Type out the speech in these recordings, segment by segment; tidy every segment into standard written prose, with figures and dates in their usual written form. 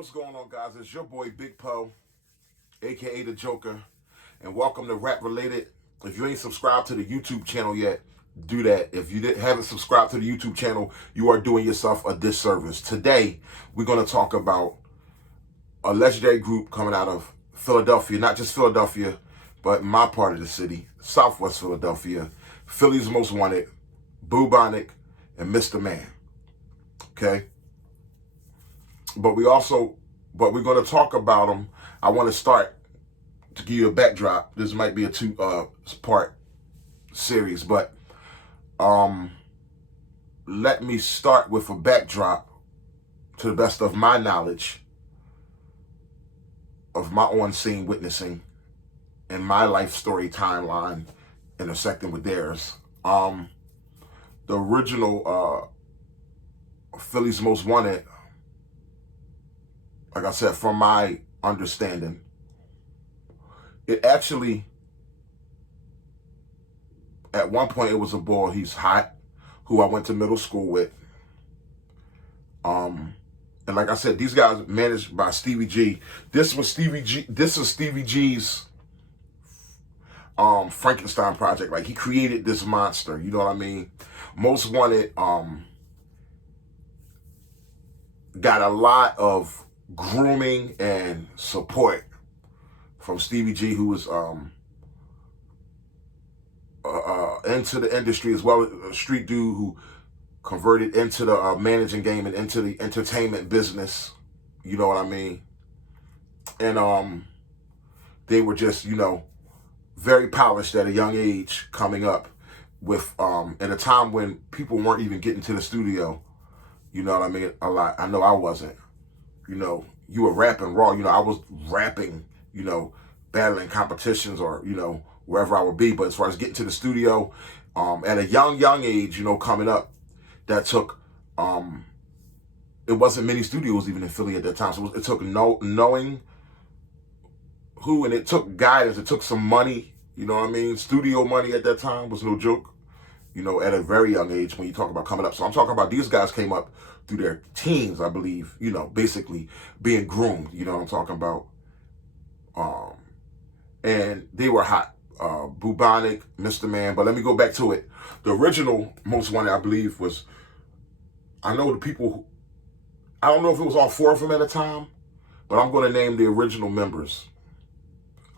What's going on, guys? It's your boy Big Poe, aka the Joker, and welcome to Rap Related. If you ain't subscribed to the YouTube channel yet, do that. If you haven't subscribed to the YouTube channel, you are doing yourself a disservice. Today, we're going to talk about a legendary group coming out of Philadelphia, not just Philadelphia, but my part of the city, Southwest Philadelphia, Philly's Most Wanted, Bubonic, and Mr. Man. Okay? But we're going to talk about them. I want to start to give you a backdrop. This might be a two-part series, but let me start with a backdrop to the best of my knowledge of my on-scene witnessing and my life story timeline intersecting with theirs. The original Philly's Most Wanted, like I said, from my understanding, it actually, at one point, it was a boy, he's hot, who I went to middle school with. And like I said, these guys managed by Stevie G. This was Stevie G's Frankenstein project. Like, he created this monster, you know what I mean? Most Wanted got a lot of grooming and support from Stevie G, who was into the industry, as well as a street dude who converted into the managing game and into the entertainment business. You know what I mean? And they were just, very polished at a young age, coming up with at a time when people weren't even getting to the studio. You know what I mean? A lot. I know I wasn't. You were rapping raw. I was rapping, battling competitions or, wherever I would be. But as far as getting to the studio, at a young age, coming up, that took, it wasn't many studios even in Philly at that time. So it took knowing who, and it took guidance. It took some money, you know what I mean? Studio money at that time was no joke, at a very young age when you talk about coming up. So I'm talking about these guys came up through their teens, I believe, basically being groomed, you know what I'm talking about? And they were hot. Bubonic, Mr. Man. But let me go back to it. The original Most Wanted, I believe, was, I know the people, I don't know if it was all four of them at a time, but I'm going to name the original members.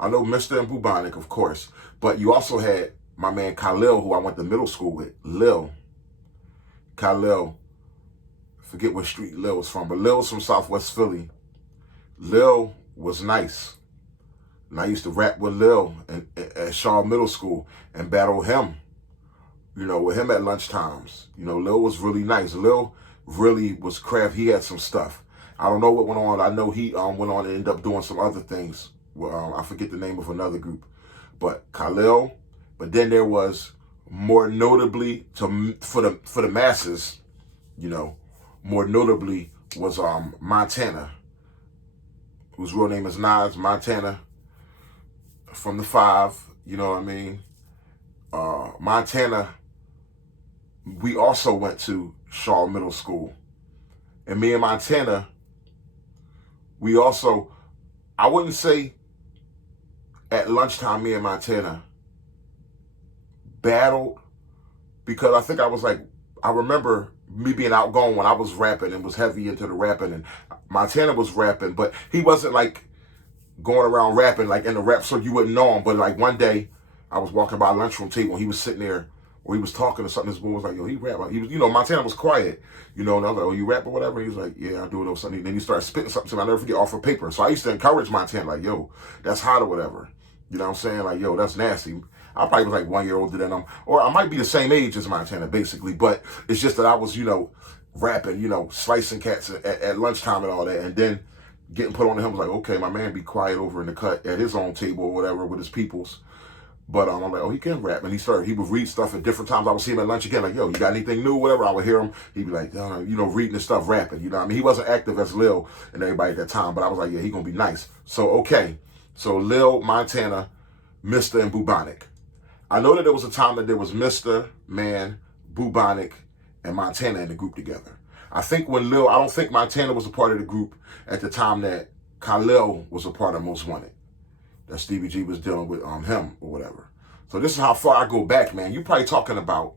I know Mr. and Bubonic, of course, but you also had my man Khalil, who I went to middle school with. Khalil, forget what street Lil was from, but Lil was from Southwest Philly. Lil was nice. And I used to rap with Lil at Shaw Middle School and battle him, with him at lunchtimes. Lil was really nice. Lil really was craft. He had some stuff. I don't know what went on. I know he went on and ended up doing some other things. Well, I forget the name of another group. But Khalil, but then there was, more notably, for the masses, more notably was Montana, whose real name is Nas Montana, from the Five, you know what I mean? Montana, we also went to Shaw Middle School. And me and Montana, we also, I wouldn't say at lunchtime, me and Montana battled, because I think I was like, I remember me being outgoing when I was rapping and was heavy into the rapping, and Montana was rapping, but he wasn't like going around rapping like in the rap, so you wouldn't know him. But like one day, I was walking by a lunchroom table and he was sitting there, or he was talking to something. This boy was like, yo, he rap. He was, Montana was quiet, and I was like, oh, you rap or whatever? And he was like, yeah, I do it or something. Then he started spitting something to me. I'll never forget, off of paper. So I used to encourage Montana, like, yo, that's hot or whatever. You know what I'm saying? Like, yo, that's nasty. I probably was like 1 year older than him, or I might be the same age as Montana, basically. But it's just that I was, rapping, slicing cats at lunchtime and all that, and then getting put on him was like, okay, my man, be quiet over in the cut at his own table or whatever with his peoples. But I'm like, oh, he can rap. And he would read stuff at different times. I would see him at lunch again, like, yo, you got anything new, whatever. I would hear him. He'd be like, reading his stuff, rapping. You know what I mean? He wasn't active as Lil and everybody at that time, but I was like, yeah, he gonna be nice. So, okay. So Lil, Montana, Mr. and Bubonic. I know that there was a time that there was Mr. Man, Bubonic, and Montana in the group together. I think when Lil, I don't think Montana was a part of the group at the time that Khalil was a part of Most Wanted. That Stevie G was dealing with him or whatever. So this is how far I go back, man. You're probably talking about,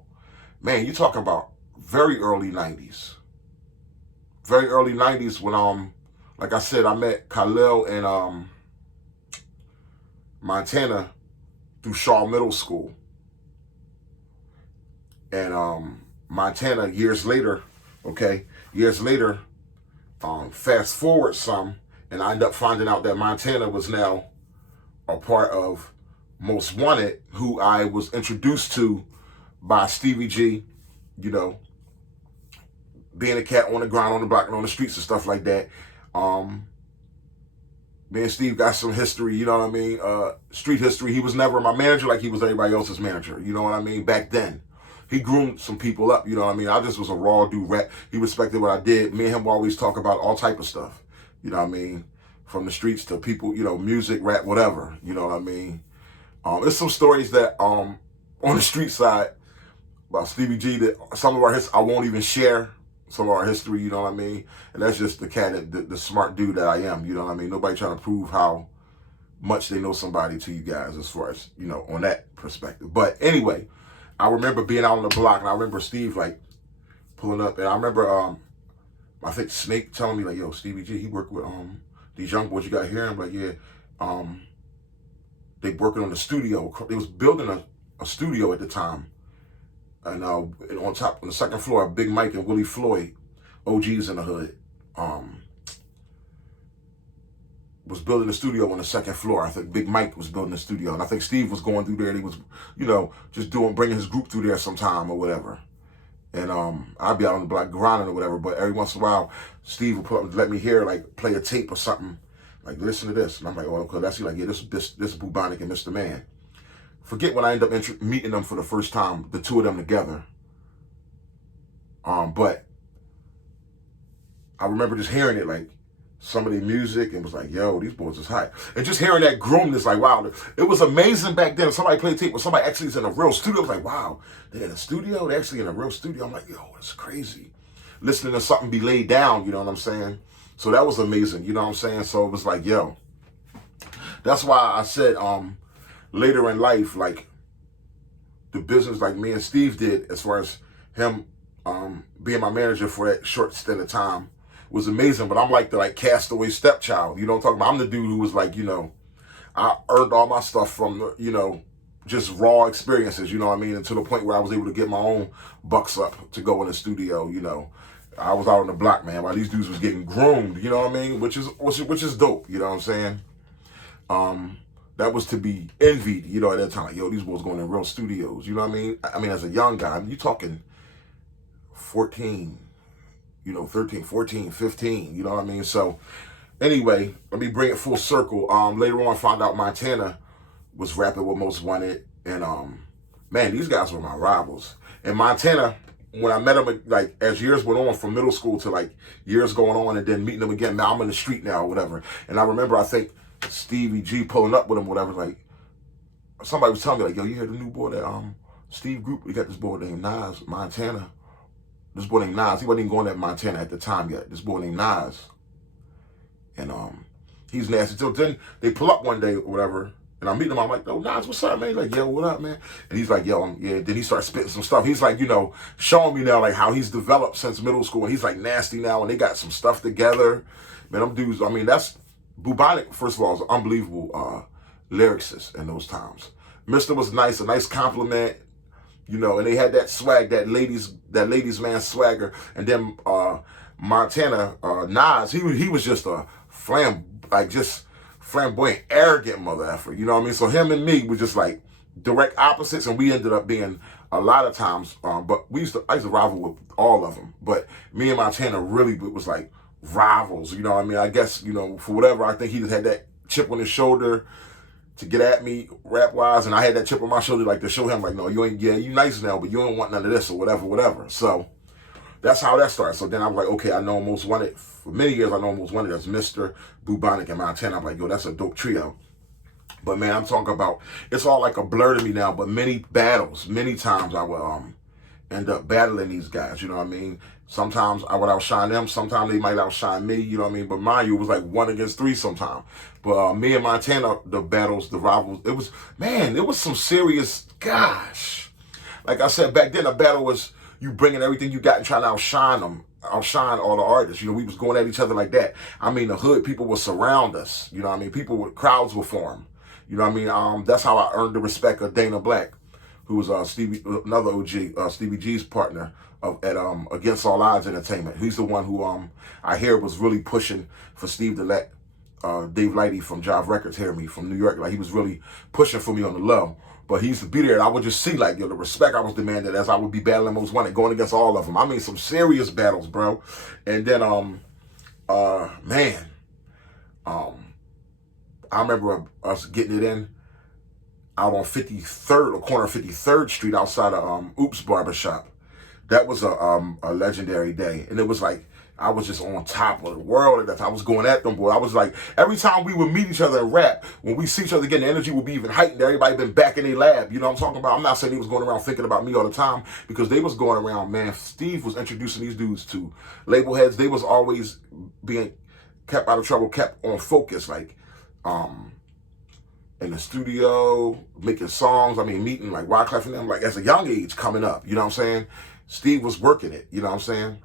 man, you're talking about very early 90s. Very early 90s when, like I said, I met Khalil and Montana through Shaw Middle School. And Montana, years later, fast forward some, and I end up finding out that Montana was now a part of Most Wanted, who I was introduced to by Stevie G, you know, being a cat on the ground, on the block, and on the streets and stuff like that. Me and Steve got some history, you know what I mean? Street history. He was never my manager like he was everybody else's manager, you know what I mean? Back then. He groomed some people up, you know what I mean? I just was a raw dude rap. He respected what I did. Me and him always talk about all type of stuff, you know what I mean? From the streets to people, you know, music, rap, whatever, you know what I mean? There's some stories that on the street side about Stevie G that some of our history, I won't even share some of our history, you know what I mean? And that's just the cat, the smart dude that I am, you know what I mean? Nobody trying to prove how much they know somebody to you guys as far as, you know, on that perspective. But anyway, I remember being out on the block, and I remember Steve, like, pulling up, and I remember, I think Snake telling me, like, yo, Stevie G, he worked with these young boys you got here. I'm like, yeah, they working on the studio. They was building a studio at the time. And on the second floor, Big Mike and Willie Floyd, OGs in the hood, was building a studio on the second floor. I think Big Mike was building a studio. And I think Steve was going through there, and he was, you know, just bringing his group through there sometime or whatever. And I'd be out on the block grinding or whatever, but every once in a while, Steve would let me hear, like, play a tape or something, like, listen to this. And I'm like, oh, okay, that's like, yeah, this is Bubonic and Mr. Man. Forget when I end up meeting them for the first time, the two of them together. But I remember just hearing it, like, some of the music, and was like, yo, these boys is hot. And just hearing that groomness, like, wow, it was amazing back then. Somebody played tape when somebody actually is in a real studio. I was like, wow, they in a studio? They're actually in a real studio. I'm like, yo, that's crazy. Listening to something be laid down, you know what I'm saying? So that was amazing, you know what I'm saying? So it was like, yo, that's why I said later in life, like, the business like me and Steve did, as far as him being my manager for that short stint of time, was amazing. But I'm like the castaway stepchild. You know what I'm talking about? I'm the dude who was like, you know, I earned all my stuff from, you know, just raw experiences, you know what I mean? And to the point where I was able to get my own bucks up to go in the studio, you know. I was out on the block, man, while these dudes was getting groomed, you know what I mean? Which is dope, you know what I'm saying? That was to be envied, you know, at that time. Like, yo, these boys going in real studios, you know what I mean? I mean, as a young guy, I mean, you talking 14, you know, 13, 14, 15, you know what I mean? So anyway, let me bring it full circle. Later on, I found out Montana was rapping with Most Wanted, and man, these guys were my rivals. And Montana, when I met him, like, as years went on, from middle school to like years going on, and then meeting him again, now I'm in the street now or whatever. And I remember, I think Stevie G pulling up with him, whatever, like, somebody was telling me, like, yo, you hear the new boy that Steve Group, we got this boy named Nas, Montana. This boy named Nas, he wasn't even going at Montana at the time yet. This boy named Nas. And he's nasty. So then they pull up one day or whatever, and I'm meeting him. I'm like, yo, Nas, what's up, man? He's like, yo, what up, man? And he's like, yo, yeah. Then he starts spitting some stuff. He's like, you know, showing me now, like, how he's developed since middle school. And he's like nasty now, and they got some stuff together. Man, them dudes, I mean, that's Bubonic, first of all, is an unbelievable lyricist in those times. Mr. was nice, a nice compliment. You know, and they had that swag, that ladies man swagger. And then Montana, Nas, he was just a flamboyant, arrogant mother effer. You know what I mean? So him and me were just like direct opposites, and we ended up being a lot of times. But I used to rival with all of them. But me and Montana really was like rivals. You know what I mean? I guess, you know, for whatever, I think he just had that chip on his shoulder to get at me rap wise, and I had that chip on my shoulder, like, to show him, like, no, you ain't, yeah, you nice now, but you don't want none of this or whatever. So that's how that started. So then I'm like, okay, I know Most Wanted for many years. I know Most Wanted as Mr. Bubonic and Montana. I'm like, yo, that's a dope trio. But man, I'm talking about, it's all like a blur to me now. But many times I would end up battling these guys. You know what I mean? Sometimes I would outshine them. Sometimes they might outshine me. You know what I mean? But mind you, it was like 1 against 3 sometimes. But me and Montana, the battles, the rivals, it was, man, it was some serious, gosh. Like I said, back then, the battle was you bringing everything you got and trying to outshine them, outshine all the artists. You know, we was going at each other like that. I mean, the hood people would surround us. You know what I mean? Crowds would form. You know what I mean? That's how I earned the respect of Dana Black, who was another OG, Stevie G's partner at Against All Odds Entertainment. He's the one who I hear was really pushing for Steve to let Dave Lighty from Jive Records hear me from New York. Like, he was really pushing for me on the low. But he used to be there, and I would just see, like, the respect I was demanded as I would be battling Most Wanted, going against all of them. I mean, some serious battles, bro. And then, man, I remember us getting it in out on 53rd, or corner of 53rd Street outside of Oops Barbershop. That was a legendary day. And it was like, I was just on top of the world at that time. I was going at them, boy. I was like, every time we would meet each other and rap, when we see each other again, the energy would be even heightened. Everybody been back in their lab. You know what I'm talking about? I'm not saying he was going around thinking about me all the time, because they was going around, man. Steve was introducing these dudes to label heads. They was always being kept out of trouble, kept on focus, like, in the studio, making songs. I mean, meeting like Wyclef and them, like, as a young age coming up. You know what I'm saying? Steve was working it. You know what I'm saying?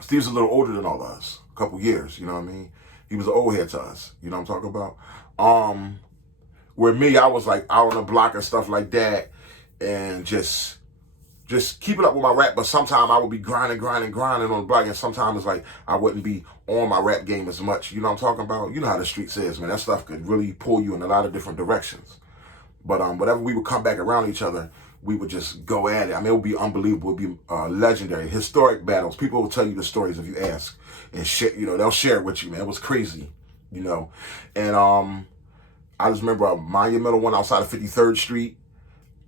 Steve's a little older than all of us, a couple years, you know what I mean? He was an old head to us, you know what I'm talking about? Where me, I was like out on the block and stuff like that, and just keeping up with my rap, but sometimes I would be grinding on the block, and sometimes it's like I wouldn't be on my rap game as much, you know what I'm talking about? You know how the street is, man. That stuff could really pull you in a lot of different directions. But whenever we would come back around each other, we would just go at it. I mean, it would be unbelievable. It would be legendary, historic battles. People will tell you the stories if you ask, and shit. You know, they'll share it with you, man. It was crazy, you know. And I just remember a monumental one outside of 53rd Street.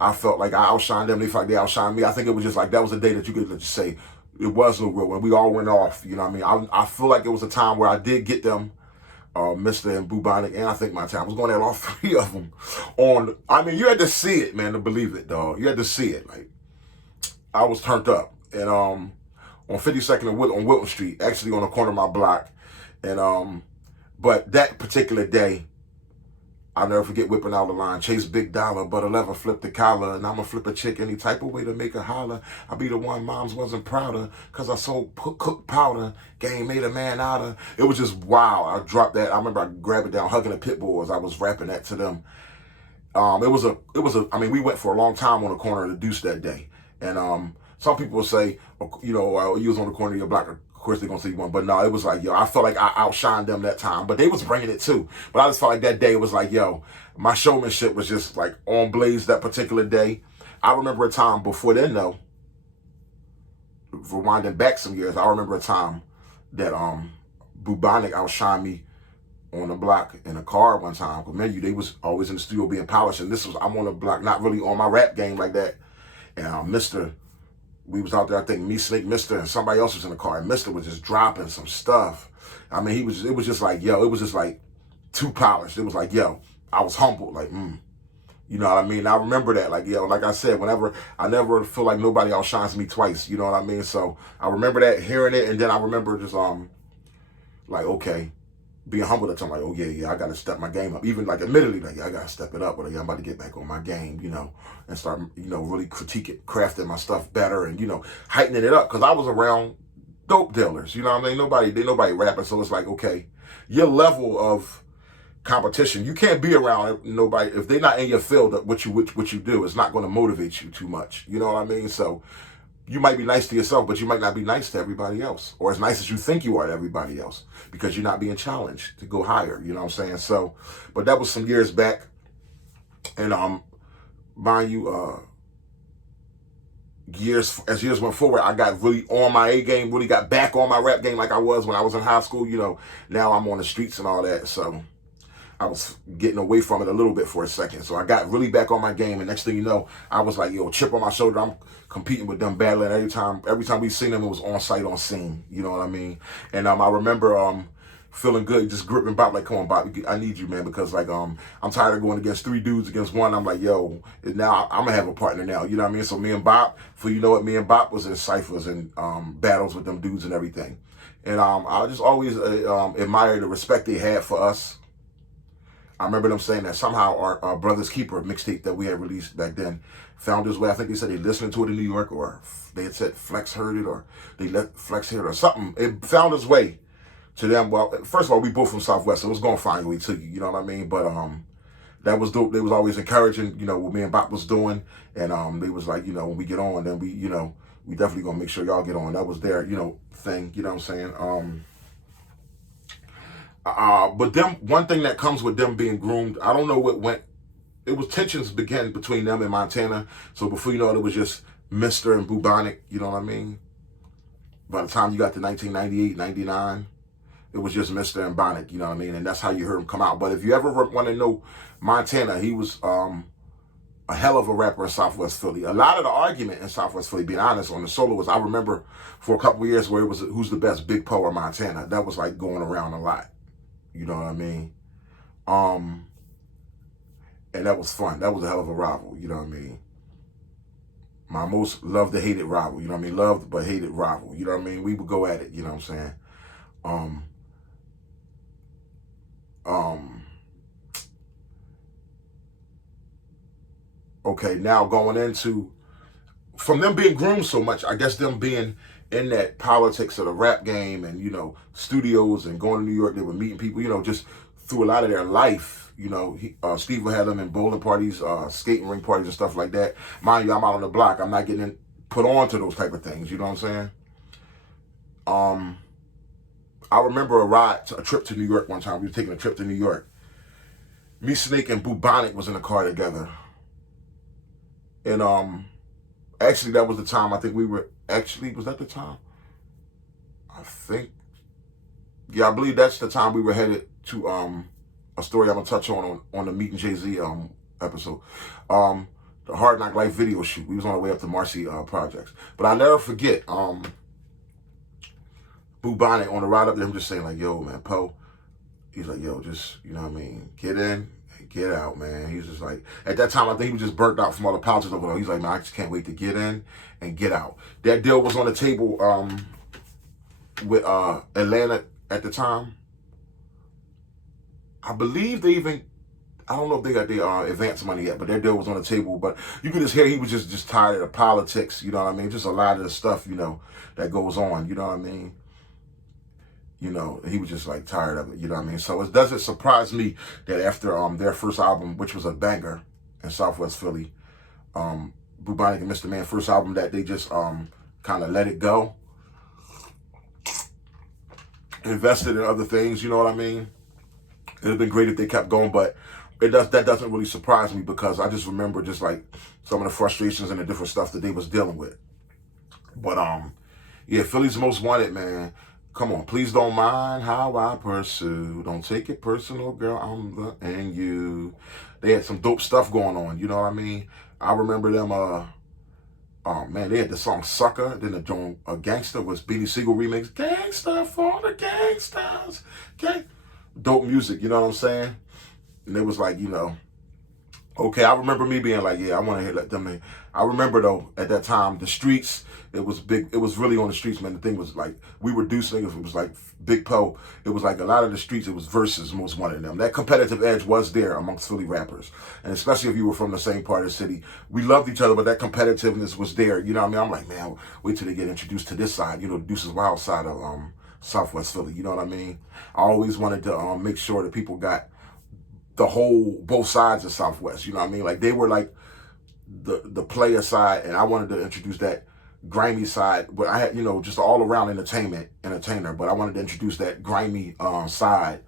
I felt like I outshined them. They felt like they outshined me. I think it was just like, that was a day that you could just say it was no real one. We all went off. You know what I mean? I feel like it was a time where I did get them. Mr. and Bubonic, and I think my time. I was going at all 3 of them on. I mean, you had to see it, man, to believe it, dog. You had to see it. Like, I was turned up, and on 52nd and on Wilton Street, actually on the corner of my block, and but that particular day, I'll never forget whipping out the line, chase big dollar, but I'll never flip the collar, and I'ma flip a chick any type of way to make her holler. I'll be the one moms wasn't prouder, cause I sold cooked powder, game made a man out of. It was just wow. I dropped that. I remember I grabbed it down, hugging the pit bulls. I was rapping that to them. It was a, I mean, we went for a long time on the corner of the Deuce that day. And some people will say, you know, you was on the corner of your block. Of course they're gonna say you won. But no, it was like, yo, I felt like I outshined them that time. But they was bringing it too. But I just felt like that day was like, yo, my showmanship was just like on blaze that particular day. I remember a time before then though, rewinding back some years, I remember a time that Bubonic outshined me on the block in a car one time. But man, they was always in the studio being polished, and I'm on the block, not really on my rap game like that. And we was out there, I think me, Snake, Mr., and somebody else was in the car, and Mr. was just dropping some stuff. I mean, it was just like, yo, it was just like too polished. It was like, yo, I was humbled, like, you know what I mean? I remember that, like, yo, like I said, I never feel like nobody outshines me twice, you know what I mean? So I remember that, hearing it, and then I remember just, like, okay, being humble at the time, like, oh yeah, I gotta step my game up. Even like admittedly, like, yeah, I gotta step it up, but like, I'm about to get back on my game, you know, and start, you know, really crafting my stuff better, and, you know, heightening it up, because I was around dope dealers, you know what I mean? Nobody rapping, so it's like, okay, your level of competition, you can't be around nobody if they're not in your field. What you do, it's not going to motivate you too much, you know what I mean? So you might be nice to yourself, but you might not be nice to everybody else, or as nice as you think you are to everybody else, because you're not being challenged to go higher, you know what I'm saying? So, but that was some years back, and mind you, as years went forward, I got really on my A game, really got back on my rap game like I was when I was in high school, you know. Now I'm on the streets and all that, so I was getting away from it a little bit for a second. So I got really back on my game, and next thing you know, I was like, yo, chip on my shoulder. I'm competing with them, battling every time we seen them, it was on site, on scene. You know what I mean? And I remember feeling good, just gripping Bop like, come on, Bop, I need you, man, because like I'm tired of going against 3 dudes against one. I'm like, yo, now I'm gonna have a partner now. You know what I mean? So me and Bop, for you know what, me and Bop was in ciphers and battles with them dudes and everything. And I just always admire the respect they had for us. I remember them saying that somehow our Brother's Keeper mixtape that we had released back then found his way. I think they said they listened to it in New York, or they had said Flex heard it, or they let Flex hear it, or something. It found its way to them. Well, first of all, we both from Southwest, so it was going to find a way to you. You know what I mean? But that was dope. They was always encouraging, you know, what me and Bop was doing, and they was like, you know, when we get on, then we, you know, we definitely gonna make sure y'all get on. That was their, you know, thing. You know what I'm saying? But them, one thing that comes with them being groomed, I don't know what went. It was tensions began between them and Montana. So before you know it was just Mister and Bubonic. You know what I mean? By the time you got to 1998, 99, it was just Mister and Bonic. You know what I mean? And that's how you heard him come out. But if you ever want to know Montana, he was a hell of a rapper in Southwest Philly. A lot of the argument in Southwest Philly, being honest, on the soloists, I remember for a couple of years where it was who's the best, Big Poe or Montana. That was like going around a lot. You know what I mean? And that was fun. That was a hell of a rival. You know what I mean? My most loved to hated rival. You know what I mean? Loved but hated rival. You know what I mean? We would go at it. You know what I'm saying? Okay, now going into, from them being groomed so much, I guess them being in that politics of the rap game and, you know, studios and going to New York, they were meeting people, you know, just through a lot of their life. You know, Steve would have them in bowling parties, skating ring parties and stuff like that. Mind you, I'm out on the block. I'm not getting put on to those type of things. You know what I'm saying? I remember a trip to New York one time. We were taking a trip to New York. Me, Snake, and Bubonic was in the car together. And actually, that was the time I think we were, actually, was that the time? I think, yeah, I believe that's the time we were headed to a story I'm going to touch on the Meeting Jay-Z episode. The Hard Knock Life video shoot. We was on our way up to Marcy Projects. But I'll never forget Bubonic on the ride up there, him just saying like, yo, man, Poe, he's like, yo, just, you know what I mean, get in, get out, man. He's just like, at that time, I think he was just burnt out from all the politics over there. He's like, man, I just can't wait to get in and get out. That deal was on the table with Atlanta at the time. I believe they even, I don't know if they got their advance money yet, but their deal was on the table. But you could just hear he was just tired of the politics, you know what I mean? Just a lot of the stuff, you know, that goes on, you know what I mean? You know, he was just like tired of it, you know what I mean? So it doesn't surprise me that after their first album, which was a banger in Southwest Philly, Bubonic and Mr. Man, first album, that they just kind of let it go. Invested in other things, you know what I mean? It would have been great if they kept going, but that doesn't really surprise me because I just remember just like some of the frustrations and the different stuff that they was dealing with. But yeah, Philly's Most Wanted, man. Come on, please don't mind how I pursue. Don't take it personal, girl. I'm the and you. They had some dope stuff going on. You know what I mean? I remember them. Oh man, they had the song "Sucker." Then the joint "Gangster" was Beanie Siegel remix. Gangster for the gangsters. Okay, dope music. You know what I'm saying? And it was like, you know, okay. I remember me being like, yeah, I want to hear let them in. I remember though at that time the streets. It was big. It was really on the streets, man. The thing was like we were deucing. It was like Big Poe. It was like a lot of the streets. It was versus Most Wanted them. That competitive edge was there amongst Philly rappers, and especially if you were from the same part of the city. We loved each other, but that competitiveness was there. You know what I mean? I'm like, man, wait till they get introduced to this side. You know, the Deuces Wild side of Southwest Philly. You know what I mean? I always wanted to make sure that people got both sides of Southwest. You know what I mean? Like they were like the player side, and I wanted to introduce that grimy side, but I had, you know, just all around entertainer, but I wanted to introduce that grimy side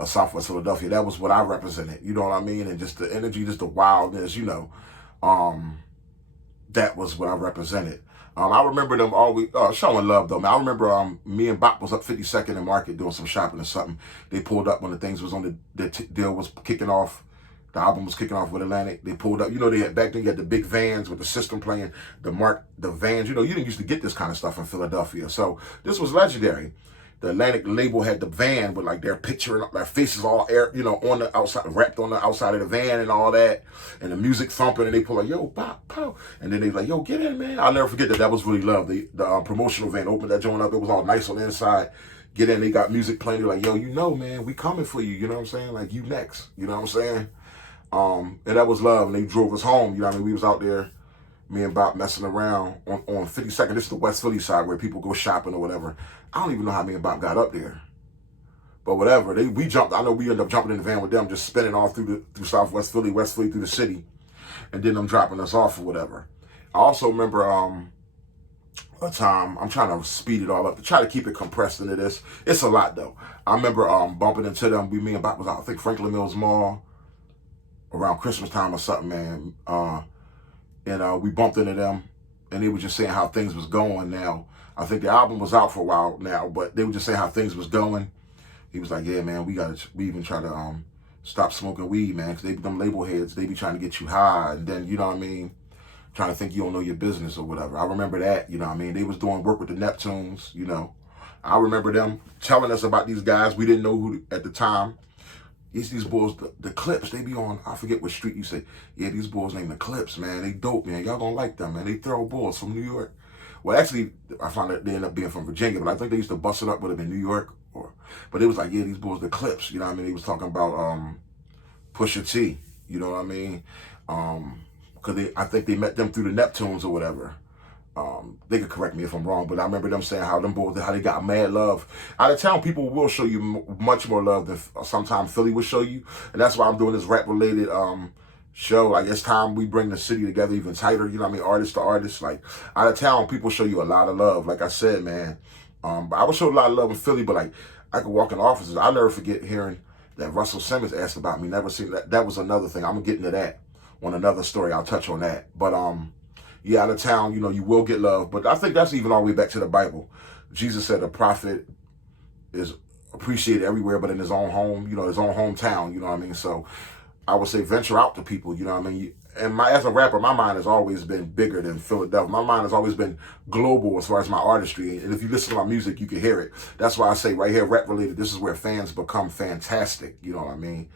of Southwest Philadelphia. That was what I represented, you know what I mean? And just the energy, just the wildness, you know, that was what I represented. I remember them always showing love though, man. I remember me and Bop was up 52nd and Market doing some shopping or something. They pulled up when the things was on the deal was kicking off. The album was kicking off with Atlantic. They pulled up. You know, they had back then you had the big vans with the system playing, the vans. You know, you didn't used to get this kind of stuff in Philadelphia. So this was legendary. the Atlantic label had the van with like their picture and their faces all air, on the outside, wrapped on the outside of the van and all that, and the music thumping, and they pull like, yo, pop, pop, and then they like, yo, get in, man. I'll never forget that. That was really love. The promotional van opened that joint up. It was all nice on the inside. Get in, they got music playing. They're like, yo, man, we coming for you. You know what I'm saying? Like, you next. You know what I'm saying? And that was love. And they drove us home. You know what I mean? We was out there, me and Bob messing around on 52nd. This is the West Philly side where people go shopping or whatever. I don't even know how me and Bob got up there. But whatever. We jumped. I know we ended up jumping in the van with them, just spinning all through Southwest Philly, West Philly through the city. And then them dropping us off or whatever. I also remember a time, I'm trying to speed it all up to try to keep it compressed into this. It's a lot though. I remember bumping into them. Me and Bob was out, I think Franklin Mills Mall around Christmas time or something, man. And we bumped into them, and they were just saying how things was going now. I think the album was out for a while now, but they were just saying how things was going. He was like, yeah, man, we even try to stop smoking weed, man, because them label heads, they be trying to get you high, and then, you know what I mean, trying to think you don't know your business or whatever. I remember that, you know what I mean. They was doing work with the Neptunes, you know. I remember them telling us about these guys. We didn't know who at the time. These boys, the Clips, they be on, I forget what street you say. Yeah, these boys named the Clips, man. They dope, man. Y'all gonna like them, man. They thorough boys from New York. Well, actually, I found that they ended up being from Virginia, but I think they used to bust it up with them in New York. But it was like, yeah, these boys, the Clips, you know what I mean? They was talking about Pusha T, you know what I mean? Because I think they met them through the Neptunes or whatever. They could correct me if I'm wrong, but I remember them saying how them boys, how they got mad love. Out of town, people will show you much more love than sometimes Philly will show you. And that's why I'm doing this rap-related show. Like, it's time we bring the city together even tighter, you know what I mean, artist to artist. Like, out of town, people show you a lot of love. Like I said, man, but I would show a lot of love in Philly, but like, I could walk in offices. I'll never forget hearing that Russell Simmons asked about me. Never seen that. That was another thing. I'm gonna get into that on another story. I'll touch on that. But yeah, out of town, you know, you will get love. But I think that's even all the way back to the Bible. Jesus said a prophet is appreciated everywhere, but in his own home, you know, his own hometown, you know what I mean? So I would say venture out to people, you know what I mean? And as a rapper, my mind has always been bigger than Philadelphia. My mind has always been global as far as my artistry. And if you listen to my music, you can hear it. That's why I say right here, rap related, this is where fans become fantastic, you know what I mean?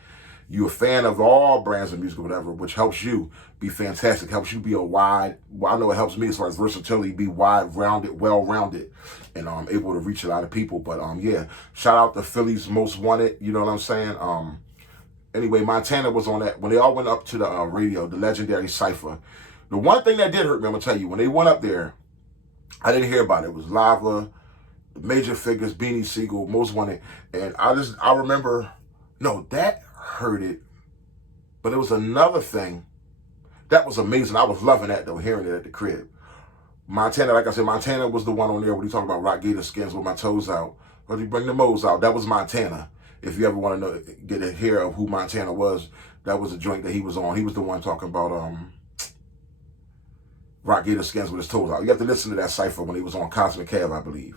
You're a fan of all brands of music or whatever, which helps you be fantastic, helps you be I know it helps me as far as versatility, be wide-rounded, well-rounded, and able to reach a lot of people. But yeah, shout out to Philly's Most Wanted, you know what I'm saying? Anyway, Montana was on that. When they all went up to the radio, the legendary Cypher, the one thing that did hurt me, I'm going to tell you, when they went up there, I didn't hear about it. It was Lava, Major Figures, Beanie Siegel, Most Wanted, and I remember, no, that hurt it, but it was another thing that was amazing. I was loving that though, hearing it at the crib. Montana, like I said, Montana was the one on there when he talked about rock gator skins with my toes out, or he bring the moles out. That was Montana. If you ever want to know, get a hear of who Montana was, that was a joint that he was on. He was the one talking about rock gator skins with his toes out. You have to listen to that cipher when he was on Cosmic Cab, I believe.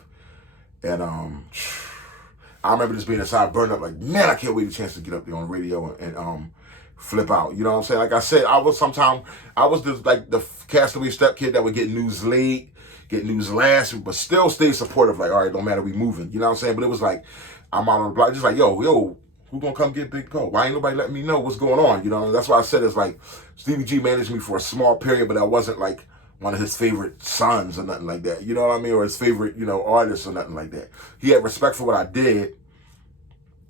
And I remember this being inside, burned up like, man, I can't wait a chance to get up there on radio and flip out. You know what I'm saying? Like I said, I was just like the castaway step kid that would get news late, get news last, but still stay supportive. Like, all right, don't matter, we moving. You know what I'm saying? But it was like, I'm out on the block, just like, yo, who gonna come get Big Poe? Why ain't nobody letting me know what's going on? You know, that's why I said it's like, Stevie G managed me for a small period, but I wasn't like one of his favorite sons or nothing like that. You know what I mean? Or his favorite, you know, artists or nothing like that. He had respect for what I did,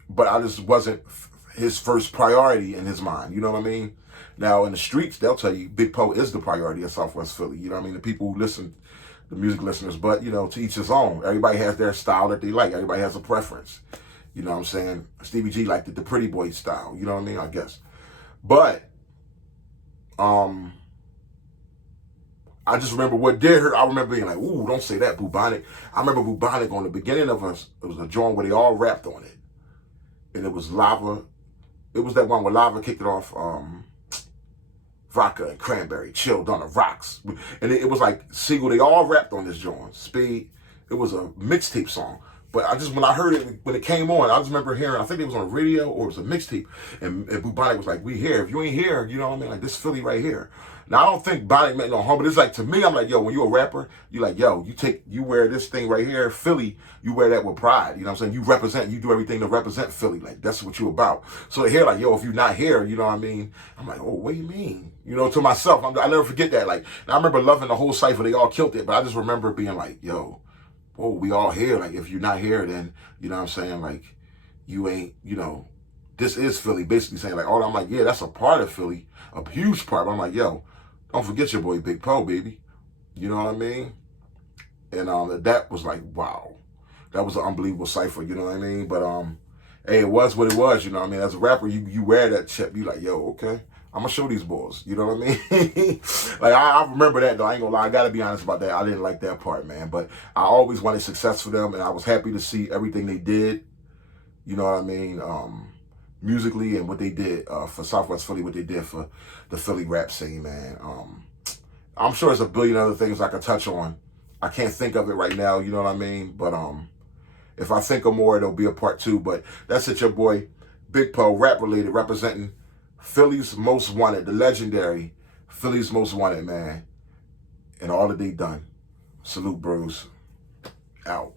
but I just wasn't his first priority in his mind. You know what I mean? Now, in the streets, they'll tell you Big Poe is the priority of Southwest Philly. You know what I mean? The people who listen, the music listeners, but, you know, to each his own. Everybody has their style that they like. Everybody has a preference. You know what I'm saying? Stevie G liked the pretty boy style. You know what I mean? I guess. But, I just remember what did hurt. I remember being like, ooh, don't say that, Bubonic. I remember Bubonic on the beginning of us. It was a joint where they all rapped on it. And it was Lava. It was that one where Lava kicked it off, Vodka and Cranberry, Chilled on the Rocks. And it was like Siegel, they all rapped on this joint. Speed. It was a mixtape song. But I just, when I heard it, when it came on, I just remember hearing, I think it was on radio or it was a mixtape, and Bubonic was like, we here. If you ain't here, you know what I mean? Like, this Philly right here. Now, I don't think Bonnie meant no harm, but it's like, to me, I'm like, yo, when you're a rapper, you like, yo, you wear this thing right here, Philly, you wear that with pride. You know what I'm saying? You represent, you do everything to represent Philly. Like, that's what you about. So to hear like, yo, if you're not here, you know what I mean? I'm like, oh, what do you mean? You know, to myself, I never forget that. Like, I remember loving the whole cypher. They all killed it, but I just remember being like, yo, whoa, we all here. Like, if you're not here, then, you know what I'm saying? Like, you ain't, you know, this is Philly. Basically saying like, oh, I'm like, yeah, that's a part of Philly, a huge part. But I'm like, yo, don't forget your boy Big Poe, baby. You know what I mean? And that was like, wow. That was an unbelievable cipher, you know what I mean? But hey, it was what it was, you know what I mean? As a rapper, you wear that chip, you like, yo, okay, I'm gonna show these boys, you know what I mean? Like, I remember that though, I ain't gonna lie, I gotta be honest about that. I didn't like that part, man. But I always wanted success for them, and I was happy to see everything they did, you know what I mean? Musically, and what they did for Southwest Philly, what they did for the Philly rap scene, man. I'm sure there's a billion other things I could touch on. I can't think of it right now, you know what I mean? But if I think of more, there'll be a part 2. But that's it, your boy Big Poe, rap related, representing Philly's Most Wanted, the legendary Philly's Most Wanted, man, and all that they done. Salute, bros. Out.